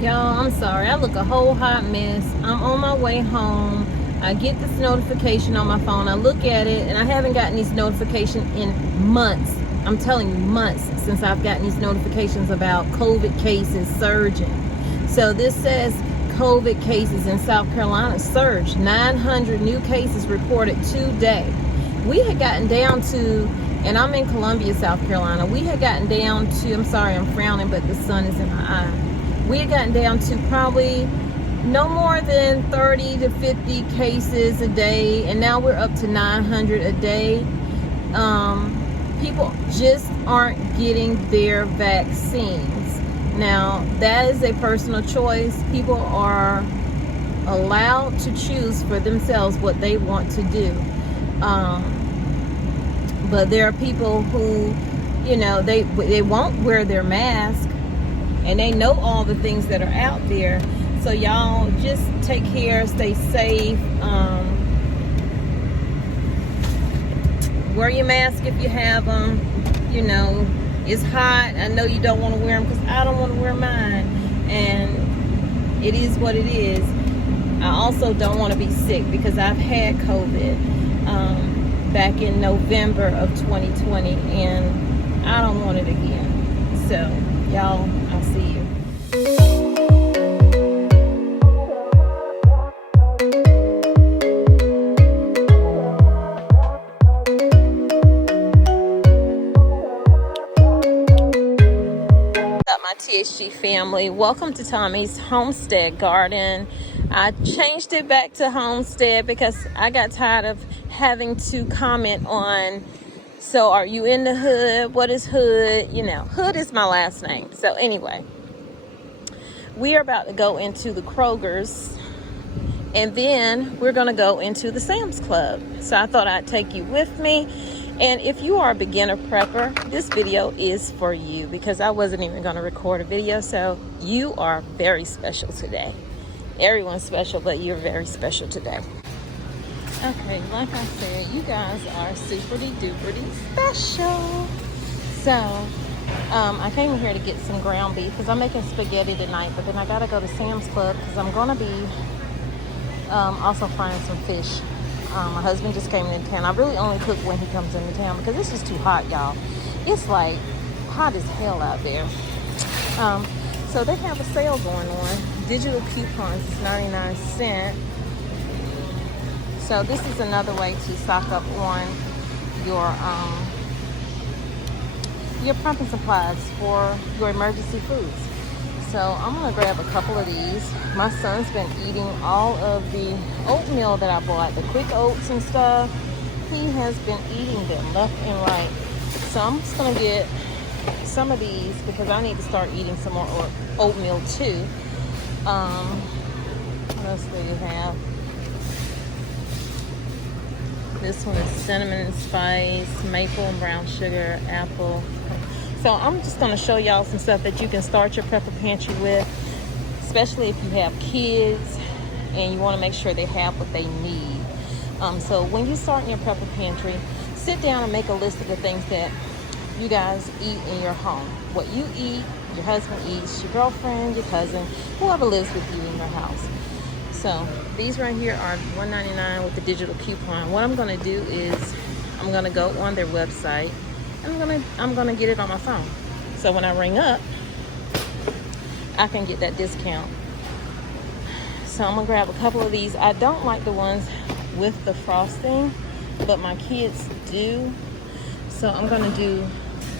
Y'all, I'm sorry. I look a whole hot mess. I'm on my way home. I get this notification on my phone. I look at it, and I haven't gotten these notifications in months. I'm telling you, months since I've gotten these notifications about COVID cases surging. So this says COVID cases in South Carolina surged. 900 new cases reported today. We had gotten down to, and I'm in Columbia, South Carolina. We had gotten down to, I'm sorry, I'm frowning, but the sun is in my eye. We had gotten down to probably no more than 30 to 50 cases a day, and now we're up to 900 a day. People just aren't getting their vaccines. Now, that is a personal choice. People are allowed to choose for themselves what they want to do. But there are people who, you know, they won't wear their mask, and they know all the things that are out there. So y'all just take care, stay safe. Wear your mask if you have them. You know, it's hot. I know you don't want to wear them because I don't want to wear mine. And it is what it is. I also don't want to be sick because I've had COVID back in November of 2020, and I don't want it again. So y'all, I'll see you. What's up, my THG family? Welcome to Tommy's Homestead Garden. I changed it back to Homestead because I got tired of having to comment on, so are you in the hood? What is hood? You know, hood is my last name. So anyway, we are about to go into the Kroger's, and then we're going to go into the Sam's Club. So I thought I'd take you with me. And if you are a beginner prepper, this video is for you because I wasn't even going to record a video. So you are very special today. Everyone's special, but you're very special today. Okay, like I said, you guys are super-duper special. So, I came here to get some ground beef because I'm making spaghetti tonight, but then I gotta go to Sam's Club because I'm gonna be also frying some fish. My husband just came into town. I really only cook when he comes into town because this is too hot, y'all. It's like hot as hell out there. So they have a sale going on. Digital coupons is 99 cents. So this is another way to stock up on your pumpkin supplies for your emergency foods. So I'm gonna grab a couple of these. My son's been eating all of the oatmeal that I bought, the quick oats and stuff. He has been eating them left and right. So I'm just gonna get some of these because I need to start eating some more oatmeal too. What else do you have? This one is cinnamon and spice, maple and brown sugar, apple. So I'm just going to show y'all some stuff that you can start your prepper pantry with, especially if you have kids and you want to make sure they have what they need. So when you start in your prepper pantry, sit down and make a list of the things that you guys eat in your home. What you eat, your husband eats, your girlfriend, your cousin, whoever lives with you in your house. So these right here are $1.99 with the digital coupon. What I'm gonna do is I'm gonna go on their website and I'm gonna get it on my phone. So when I ring up, I can get that discount. So I'm gonna grab a couple of these. I don't like the ones with the frosting, but my kids do. So I'm gonna do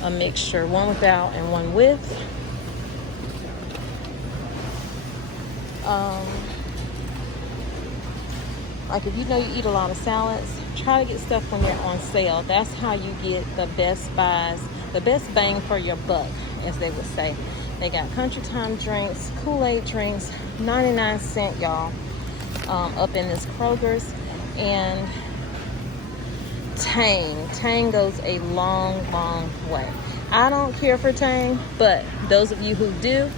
a mixture, one without and one with. Like if you know you eat a lot of salads, try to get stuff when they're on sale. That's how you get the best buys, the best bang for your buck, as they would say. They got Country Time drinks, Kool-Aid drinks, 99 cents, y'all, up in this Kroger's. And Tang goes a long way. I don't care for Tang, but those of you who do,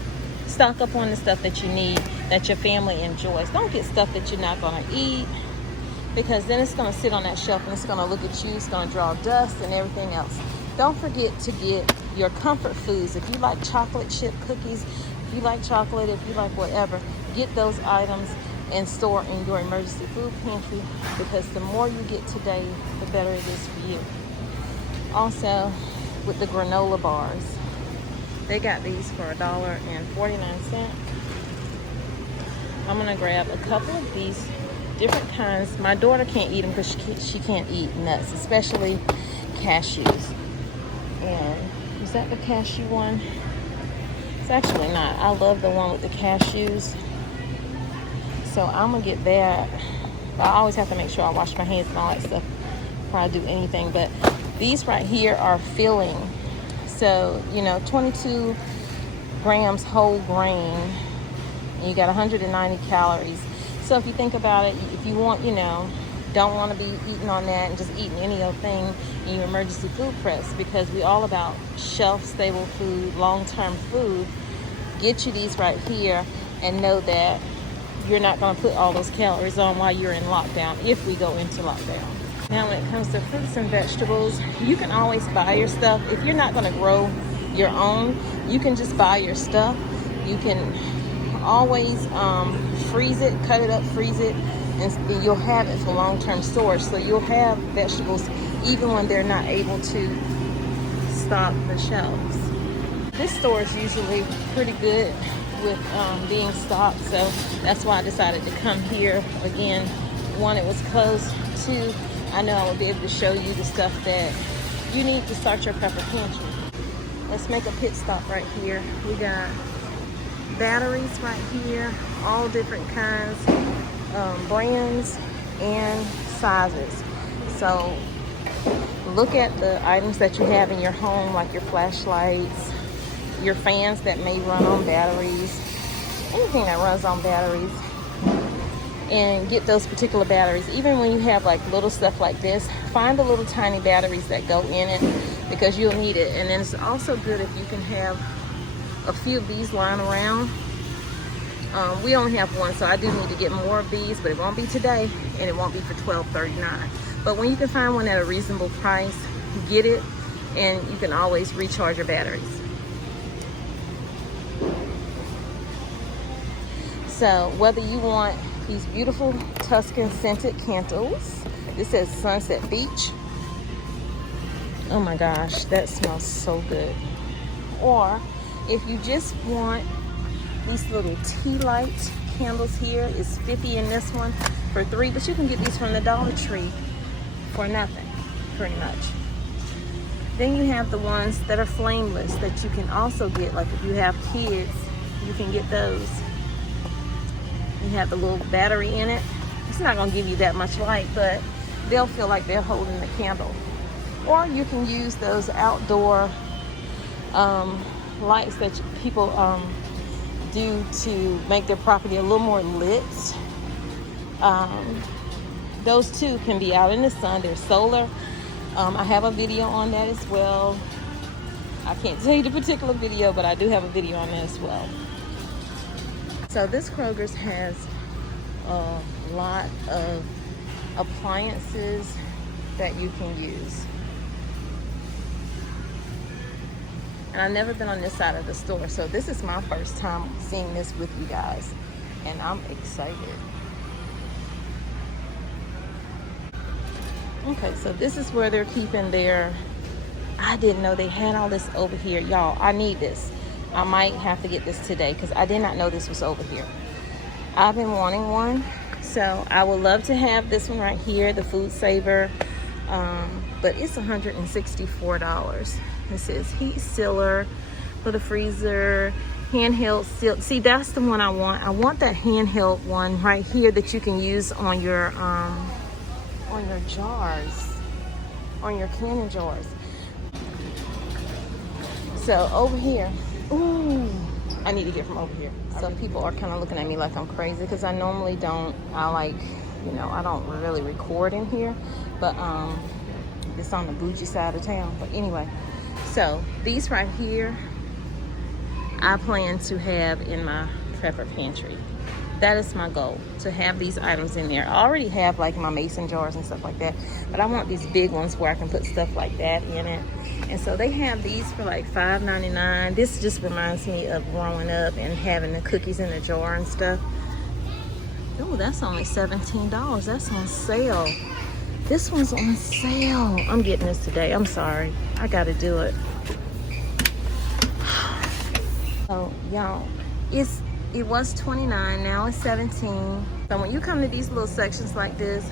stock up on the stuff that you need, that your family enjoys. Don't get stuff that you're not gonna eat, because then it's gonna sit on that shelf and it's gonna look at you, it's gonna draw dust and everything else. Don't forget to get your comfort foods. If you like chocolate chip cookies, If you like chocolate, if you like whatever, get those items and store in your emergency food pantry, because the more you get today, the better it is for you. Also, with the granola bars, they got these for $1.49. I'm gonna grab a couple of these different kinds. My daughter can't eat them because she can't eat nuts, especially cashews. And is that the cashew one? It's actually not. I love the one with the cashews. So I'm gonna get that. I always have to make sure I wash my hands and all that stuff before I do anything. But these right here are filling. So, you know, 22 grams whole grain. And you got 190 calories. So if you think about it, if you want, you know, don't want to be eating on that and just eating any old thing in your emergency food press, because we all about shelf-stable food, long-term food. Get you these right here and know that you're not going to put all those calories on while you're in lockdown, if we go into lockdown. Now, when it comes to fruits and vegetables, you can always buy your stuff. If you're not going to grow your own, you can just buy your stuff. You can always freeze it, cut it up, freeze it, and you'll have it for long-term storage. So you'll have vegetables even when they're not able to stock the shelves. This store is usually pretty good with being stocked, so that's why I decided to come here again. One, it was close. Two, I know I would be able to show you the stuff that you need to start your prepper pantry. Let's make a pit stop right here. We got batteries right here, all different kinds, brands and sizes. So look at the items that you have in your home, like your flashlights, your fans that may run on batteries, anything that runs on batteries, and get those particular batteries. Even when you have like little stuff like this, find the little tiny batteries that go in it, because you'll need it. And then it's also good if you can have a few of these lying around. We only have one, so I do need to get more of these, but it won't be today, and it won't be for $12.39. But when you can find one at a reasonable price, get it, and you can always recharge your batteries. So whether you want these beautiful Tuscan scented candles, this says Sunset Beach. Oh my gosh, that smells so good. Or if you just want these little tea light candles here, it's $50 in this one for 3, but you can get these from the Dollar Tree for nothing, pretty much. Then you have the ones that are flameless that you can also get, like if you have kids, you can get those. You have the little battery in it. It's not gonna give you that much light, but they'll feel like they're holding the candle. Or you can use those outdoor lights that people do to make their property a little more lit. Those too can be out in the sun. They're solar. I have a video on that as well. I can't tell you the particular video, but I do have a video on that as well. So this Kroger's has a lot of appliances that you can use. And I've never been on this side of the store, so this is my first time seeing this with you guys, and I'm excited. Okay, so this is where they're keeping their, I didn't know they had all this over here. Y'all, I need this. I might have to get this today because I did not know this was over here. I've been wanting one, so I would love to have this one right here, the Food Saver, but it's $164. It says heat sealer for the freezer, handheld seal. See, that's the one I want. I want that handheld one right here that you can use on your jars, on your canning jars. So over here, ooh, I need to get from over here. So people are kind of looking at me like I'm crazy because I normally don't. I don't really record in here, but it's on the bougie side of town. But anyway. So these right here, I plan to have in my prepper pantry. That is my goal, to have these items in there. I already have like my mason jars and stuff like that, but I want these big ones where I can put stuff like that in it. And so they have these for like $5.99. This just reminds me of growing up and having the cookies in a jar and stuff. Oh, that's only $17. That's on sale. This one's on sale. I'm getting this today. I'm sorry. I gotta do it. So y'all, it was $29, now it's $17. So when you come to these little sections like this,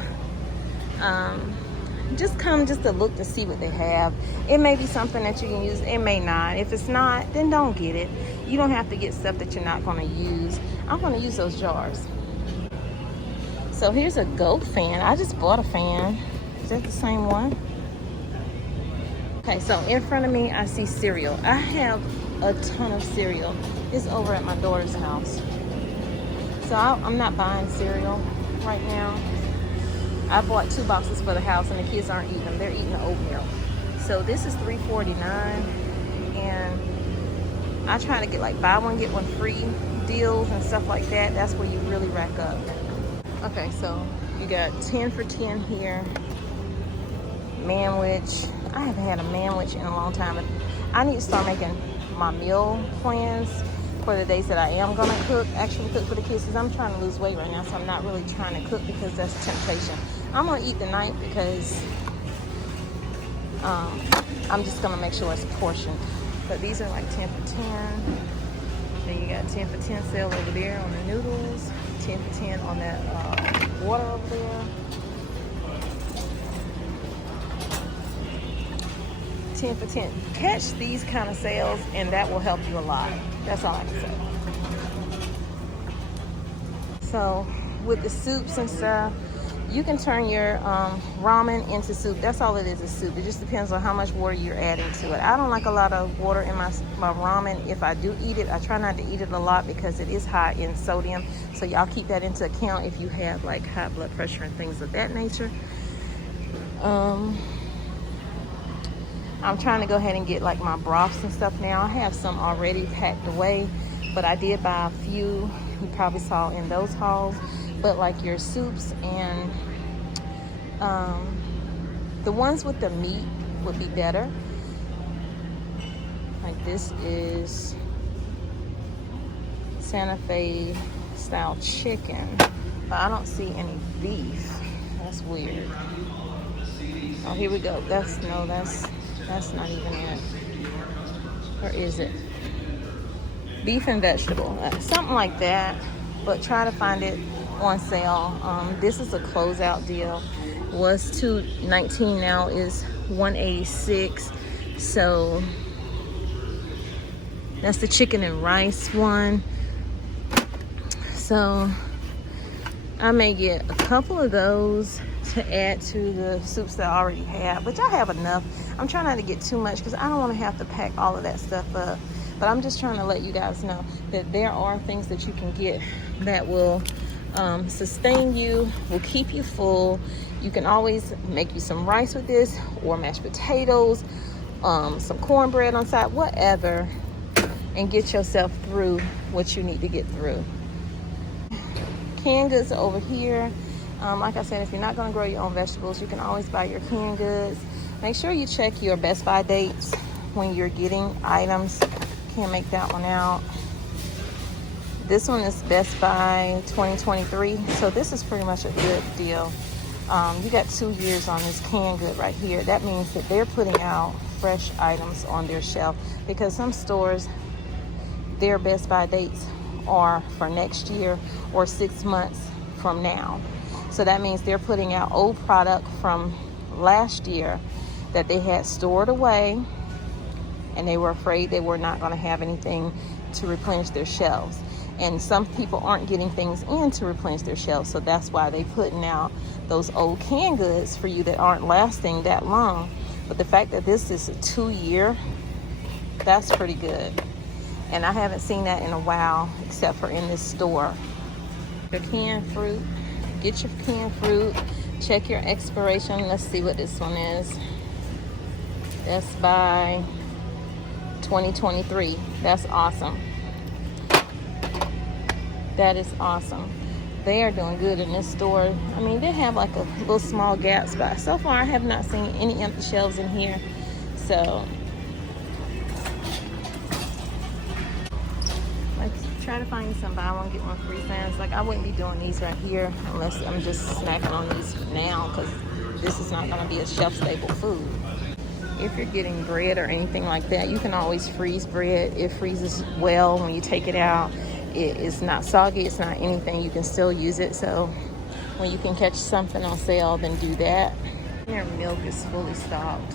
just come just to look to see what they have. It may be something that you can use, it may not. If it's not, then don't get it. You don't have to get stuff that you're not gonna use. I'm gonna use those jars. So here's a goat fan. I just bought a fan. Is that the same one? Okay, so in front of me, I see cereal. I have a ton of cereal. It's over at my daughter's house. So I'm not buying cereal right now. I bought 2 boxes for the house and the kids aren't eating them. They're eating the oatmeal. So this is $3.49, and I try to get like buy one, get one free deals and stuff like that. That's where you really rack up. Okay, so you got 10 for 10 here. Manwich. I haven't had a manwich in a long time. I need to start making my meal plans for the days that I am gonna actually cook for the kids, because I'm trying to lose weight right now, so I'm not really trying to cook because that's a temptation. I'm gonna eat the night because I'm just gonna make sure it's portioned. But these are like 10 for 10. Then you got 10 for 10 sale over there on the noodles, 10 for 10 on that water over there. 10 for 10. Catch these kind of sales and that will help you a lot. That's all I can say. So with the soups and stuff, you can turn your ramen into soup. That's all it is soup. It just depends on how much water you're adding to it. I don't like a lot of water in my ramen. If I do eat it, I try not to eat it a lot because it is high in sodium. So y'all keep that into account if you have like high blood pressure and things of that nature. I'm trying to go ahead and get like my broths and stuff now. I have some already packed away, but I did buy a few. You probably saw in those hauls. But like your soups and the ones with the meat would be better. Like this is Santa Fe style chicken, but I don't see any beef. That's weird. Oh, here we go. That's not even it. Or is it? Beef and vegetable, something like that. But try to find it on sale. This is a closeout deal. Was $2.19, now is $1.86. So that's the chicken and rice one. So I may get a couple of those to add to the soups that I already have, which I have enough. I'm trying not to get too much because I don't want to have to pack all of that stuff up. But I'm just trying to let you guys know that there are things that you can get that will sustain you, will keep you full. You can always make you some rice with this, or mashed potatoes, some cornbread on side, whatever, and get yourself through what you need to get through. Canned goods are over here. Like I said, if you're not going to grow your own vegetables, you can always buy your canned goods. Make sure you check your Best Buy dates when you're getting items. Can't make that one out. This one is Best Buy 2023, so this is pretty much a good deal. You got 2 years on this canned good right here. That means that they're putting out fresh items on their shelf, because some stores, their Best Buy dates are for next year or 6 months from now. So that means they're putting out old product from last year that they had stored away, and they were afraid they were not going to have anything to replenish their shelves. And some people aren't getting things in to replenish their shelves, so that's why they're putting out those old canned goods for you that aren't lasting that long. But the fact that this is a 2-year, that's pretty good. And I haven't seen that in a while, except for in this store. Your canned fruit, get your canned fruit, check your expiration. Let's see what this one is. Best Buy 2023. That's awesome. That is awesome. They are doing good in this store. I mean, they have like a little small gaps, but so far I have not seen any empty shelves in here. So let's try to find some buy one get one free signs. Like, I wouldn't be doing these right here unless I'm just snacking on these now, because this is not going to be a shelf stable food. If you're getting bread or anything like that, you can always freeze bread. It freezes well when you take it out. It is not soggy, it's not anything. You can still use it. So when you can catch something on sale, then do that. Their milk is fully stocked.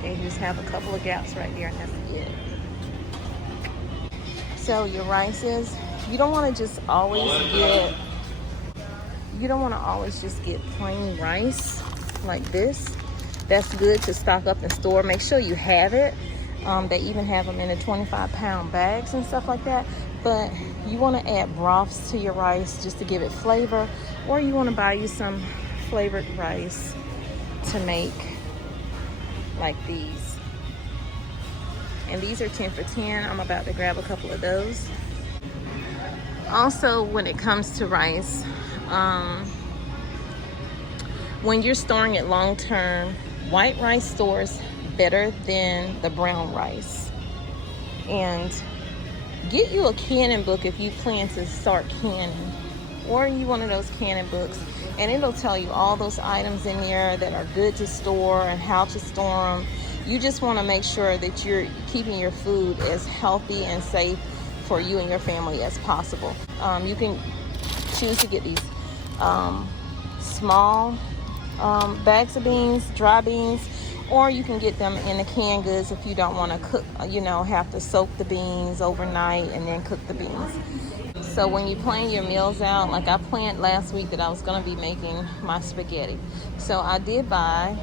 They just have a couple of gaps right there, and that's it. So your rices, you don't want to just always just get plain rice like this. That's good to stock up and store. Make sure you have it. They even have them in the 25-pound bags and stuff like that. But you want to add broths to your rice just to give it flavor, or you want to buy you some flavored rice to make like these. And these are 10 for 10. I'm about to grab a couple of those. Also, when it comes to rice, when you're storing it long term, white rice stores better than the brown rice. And get you a canning book if you plan to start canning, or you one of those canning books, and it'll tell you all those items in there that are good to store and how to store them. You just want to make sure that you're keeping your food as healthy and safe for you and your family as possible. You can choose to get these small bags of beans, dry beans, or you can get them in the canned goods if you don't want to cook, have to soak the beans overnight and then cook the beans. So when you plan your meals out, like I planned last week that I was going to be making my spaghetti. So I did buy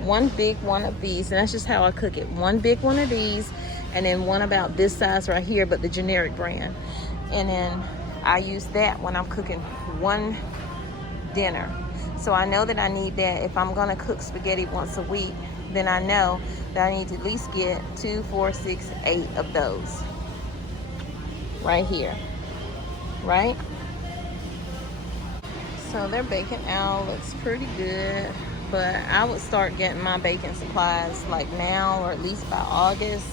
one big one of these, and that's just how I cook it. One big one of these, and then one about this size right here, but the generic brand. And then I use that when I'm cooking one dinner. So I know that I need that. If I'm going to cook spaghetti once a week, then I know that I need to at least get 2, 4, 6, 8 of those right here, right? So their bacon owl looks pretty good, but I would start getting my bacon supplies like now, or at least by August,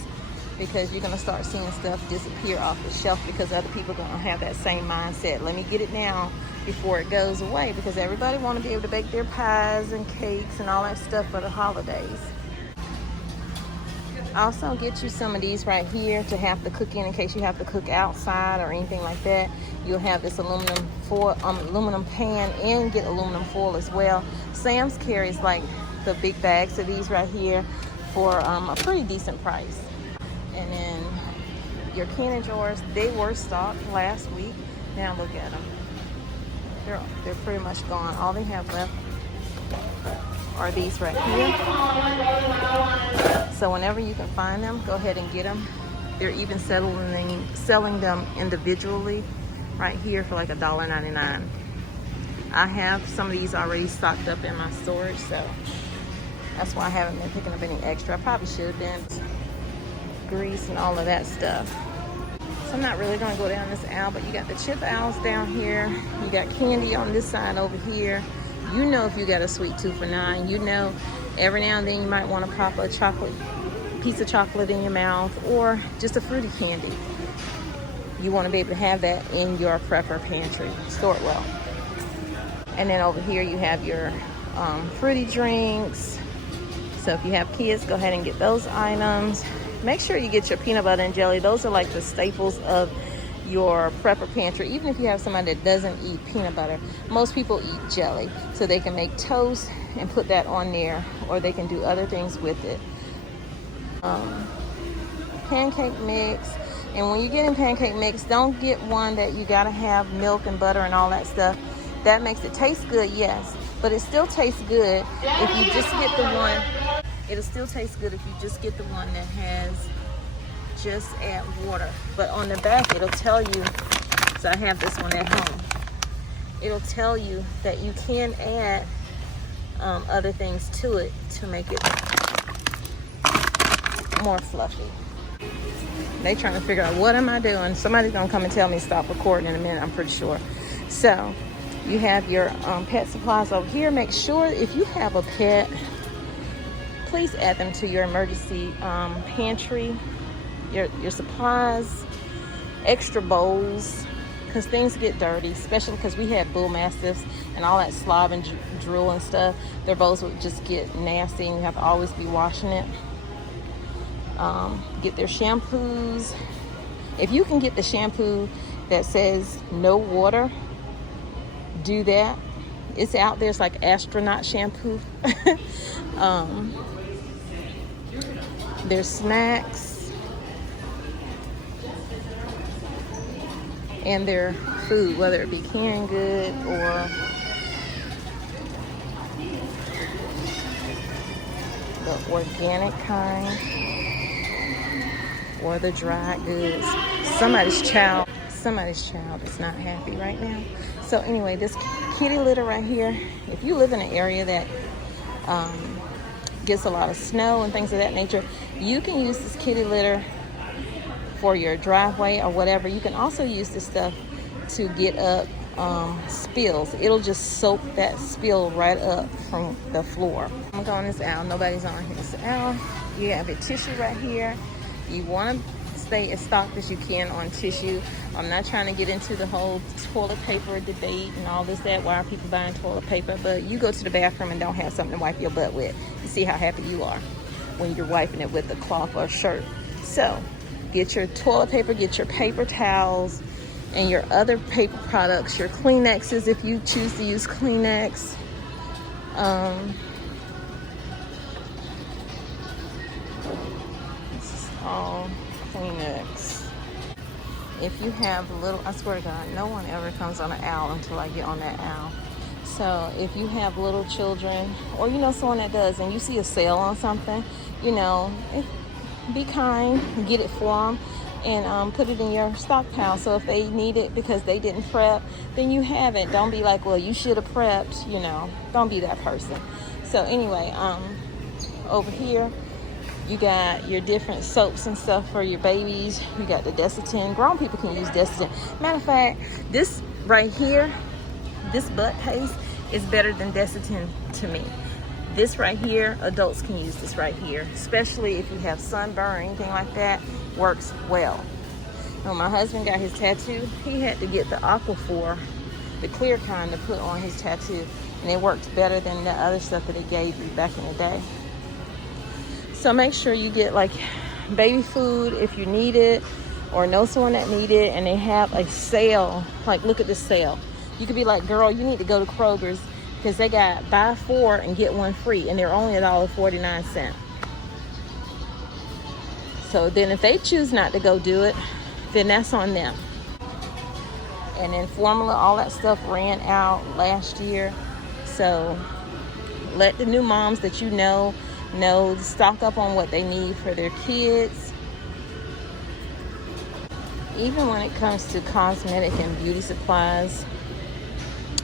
because you're going to start seeing stuff disappear off the shelf because other people are going to have that same mindset. Let me get it now before it goes away, because everybody want to be able to bake their pies and cakes and all that stuff for the holidays. Also get you some of these right here to have to cook in case you have to cook outside or anything like that. You'll have this aluminum pan, and get aluminum foil as well. Sam's carries like the big bags of these right here for a pretty decent price. And then your canning jars, they were stocked last week. Now look at them. They're pretty much gone. All they have left are these right here. So whenever you can find them, go ahead and get them. They're even selling them individually right here for like $1.99. I have some of these already stocked up in my storage, so that's why I haven't been picking up any extra. I probably should have been. Grease and all of that stuff. So I'm not really going to go down this aisle, but you got the chip aisles down here. You got candy on this side over here. You know, if you got a sweet tooth for $9, you know every now and then you might want to pop a piece of chocolate in your mouth, or just a fruity candy. You want to be able to have that in your prepper pantry. Store it well. And then over here you have your fruity drinks. So if you have kids, go ahead and get those items. Make sure you get your peanut butter and jelly. Those are like the staples of your prepper pantry. Even if you have somebody that doesn't eat peanut butter, most people eat jelly. So they can make toast and put that on there, or they can do other things with it. Pancake mix. And when you get in pancake mix, don't get one that you gotta have milk and butter and all that stuff. That makes it taste good, yes, but it still tastes good if you just get the one. It'll still taste good if you just get the one that has just add water. But on the back, it'll tell you, so I have this one at home. It'll tell you that you can add other things to it to make it more fluffy. They trying to figure out, what am I doing? Somebody's gonna come and tell me stop recording in a minute, I'm pretty sure. So you have your pet supplies over here. Make sure if you have a pet, please add them to your emergency pantry, your supplies, extra bowls, because things get dirty, especially because we have bull mastiffs and all that slob and drool and stuff. Their bowls would just get nasty and you have to always be washing it. Get their shampoos. If you can get the shampoo that says no water, do that. It's out there. It's like astronaut shampoo. Their snacks and their food, whether it be canned good or the organic kind or the dry goods. Somebody's child is not happy right now. So anyway, this kitty litter right here, if you live in an area that gets a lot of snow and things of that nature, you can use this kitty litter for your driveway or whatever. You can also use this stuff to get up spills. It'll just soak that spill right up from the floor. I'm going this aisle. Nobody's on here. This aisle, you have a tissue right here. You want to stay as stocked as you can on tissue. I'm not trying to get into the whole toilet paper debate and all this, that. Why are people buying toilet paper? But you go to the bathroom and don't have something to wipe your butt with. You see how happy you are when you're wiping it with a cloth or a shirt. So get your toilet paper, get your paper towels, and your other paper products, your Kleenexes if you choose to use Kleenex. This is all Kleenex. If you have little, I swear to God, no one ever comes on an owl until I get on that owl. So if you have little children, or you know someone that does, and you see a sale on something, you know, be kind, get it for them, and put it in your stockpile. So if they need it because they didn't prep, then you have it. Don't be like, well, you should have prepped, you know. Don't be that person. So anyway, over here, you got your different soaps and stuff for your babies. You got the Desitin. Grown people can use Desitin. Matter of fact, this right here, this butt paste is better than Desitin to me. This right here, adults can use this right here, especially if you have sunburn or anything like that. Works well. When my husband got his tattoo, he had to get the Aquaphor, the clear kind, to put on his tattoo, and it worked better than the other stuff that they gave you back in the day. So make sure you get like baby food if you need it, or know someone that need it, and they have a sale. Like, look at this sale. You could be like, girl, you need to go to Kroger's because they got buy 4 and get 1 free, and they're only $1.49. So then if they choose not to go do it, then that's on them. And then formula, all that stuff ran out last year. So let the new moms that you know stock up on what they need for their kids. Even when it comes to cosmetic and beauty supplies,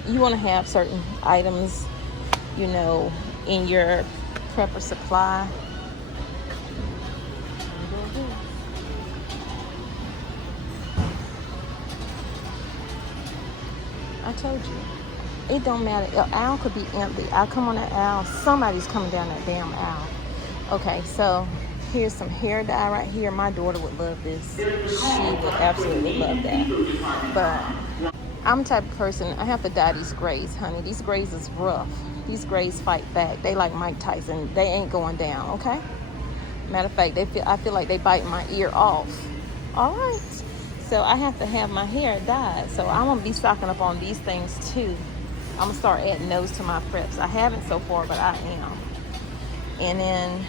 you want to have certain items, you know, in your prepper supply. I told you, it don't matter. An owl could be empty. I come on that owl, somebody's coming down that damn owl. Okay, so here's some hair dye right here. My daughter would love this. She would absolutely love that. But I'm the type of person, I have to dye these grays, honey. These grays is rough. These grays fight back. They like Mike Tyson. They ain't going down, okay? Matter of fact, I feel like they bite my ear off. All right. So I have to have my hair dyed. So I'm going to be stocking up on these things too. I'm going to start adding those to my preps. I haven't so far, but I am. And then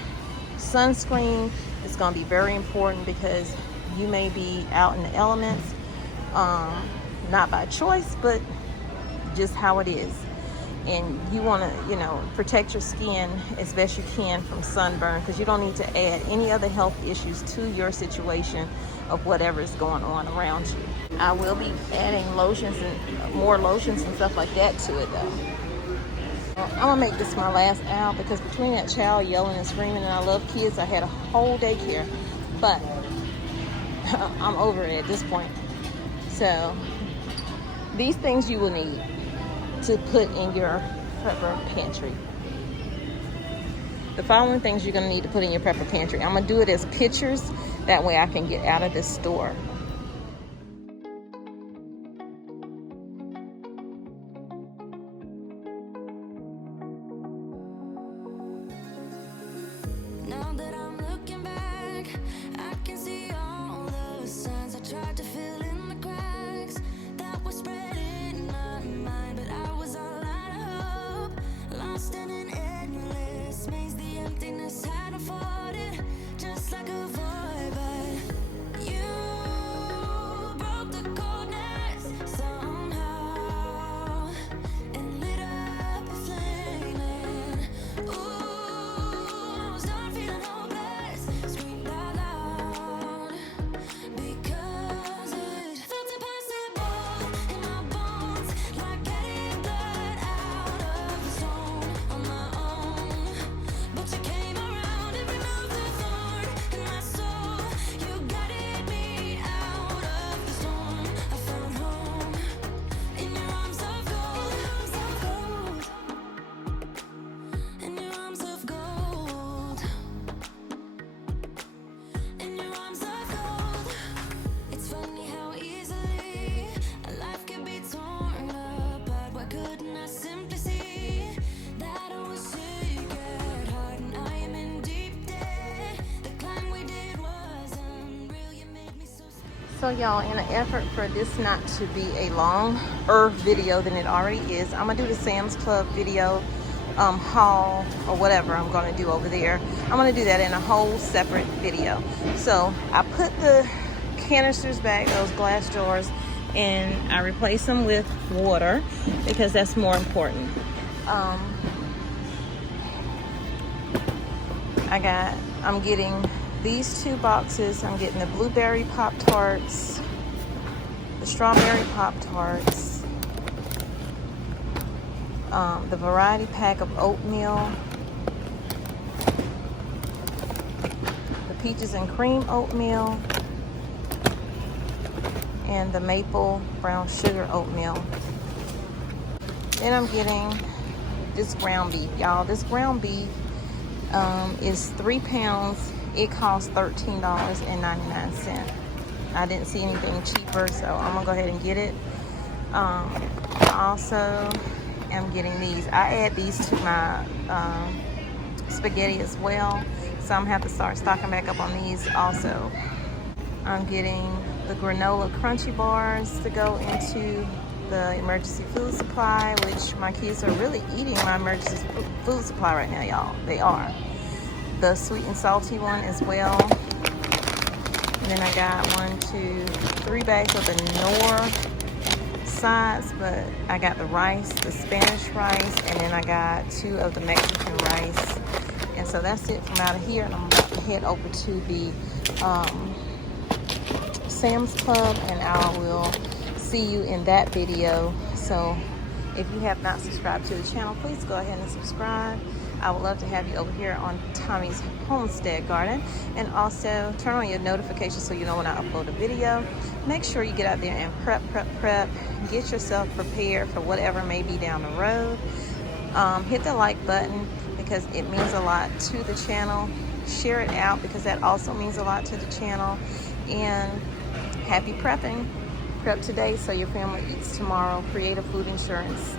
sunscreen is going to be very important because you may be out in the elements. Not by choice, but just how it is. And you want to, you know, protect your skin as best you can from sunburn, because you don't need to add any other health issues to your situation of whatever is going on around you. I will be adding lotions and more lotions and stuff like that to it though. I'm gonna make this my last owl because between that child yelling and screaming, and I love kids, I had a whole daycare. But I'm over it at this point. So these things you will need to put in your prepper pantry. The following things you're going to need to put in your prepper pantry. I'm going to do it as pictures. That way I can get out of this store. Now that I'm looking back, I can see all the signs I tried to fill in the cracks that were spread in my mind, but I was all out of hope, lost in an endless maze. The emptiness had unfolded just like a void, but you broke the coldness somehow and lit up a flame. And ooh, I was done feeling hopeless, screamed out loud because it felt impossible in my bones, like getting blood out of the stone on my own. But you came around and removed the thorn in my soul. You guided me out of the storm. I found home in your arms of gold, in your arms of gold, in your arms of gold. It's funny how easily a life can be torn apart. Why couldn't I simply see that I was sick at heart and I am in deep debt? The climb we did was unreal. You made me so So y'all, in an effort for this not to be a longer video than it already is, I'm gonna do the Sam's Club video haul or whatever I'm gonna do over there. I'm gonna do that in a whole separate video. So I put the canisters back, those glass jars, and I replace them with water because that's more important. I'm getting these 2 boxes. I'm getting the blueberry Pop-Tarts, the strawberry Pop-Tarts, the variety pack of oatmeal, the peaches and cream oatmeal, and the maple brown sugar oatmeal. Then I'm getting this ground beef, y'all. This ground beef is 3 pounds. It costs $13.99. I didn't see anything cheaper, so I'm gonna go ahead and get it. I also am getting these. I add these to my spaghetti as well, so I'm gonna have to start stocking back up on these also. I'm getting the granola crunchy bars to go into the emergency food supply, which my kids are really eating my emergency food supply right now, y'all. They are. The sweet and salty one as well. And then I got 1, 2, 3 bags of the Knorr sides, but I got the rice, the Spanish rice, and then I got 2 of the Mexican rice. And so that's it from out of here, and I'm about to head over to the Sam's Club, and I will see you in that video. So if you have not subscribed to the channel, please go ahead and subscribe. I would love to have you over here on Tommy's Homestead Garden, and also turn on your notifications so you know when I upload a video. Make sure you get out there and prep, get yourself prepared for whatever may be down the road. Hit the like button because it means a lot to the channel. Share it out because that also means a lot to the channel. And happy prepping. Prep today so your family eats tomorrow. Create a food insurance.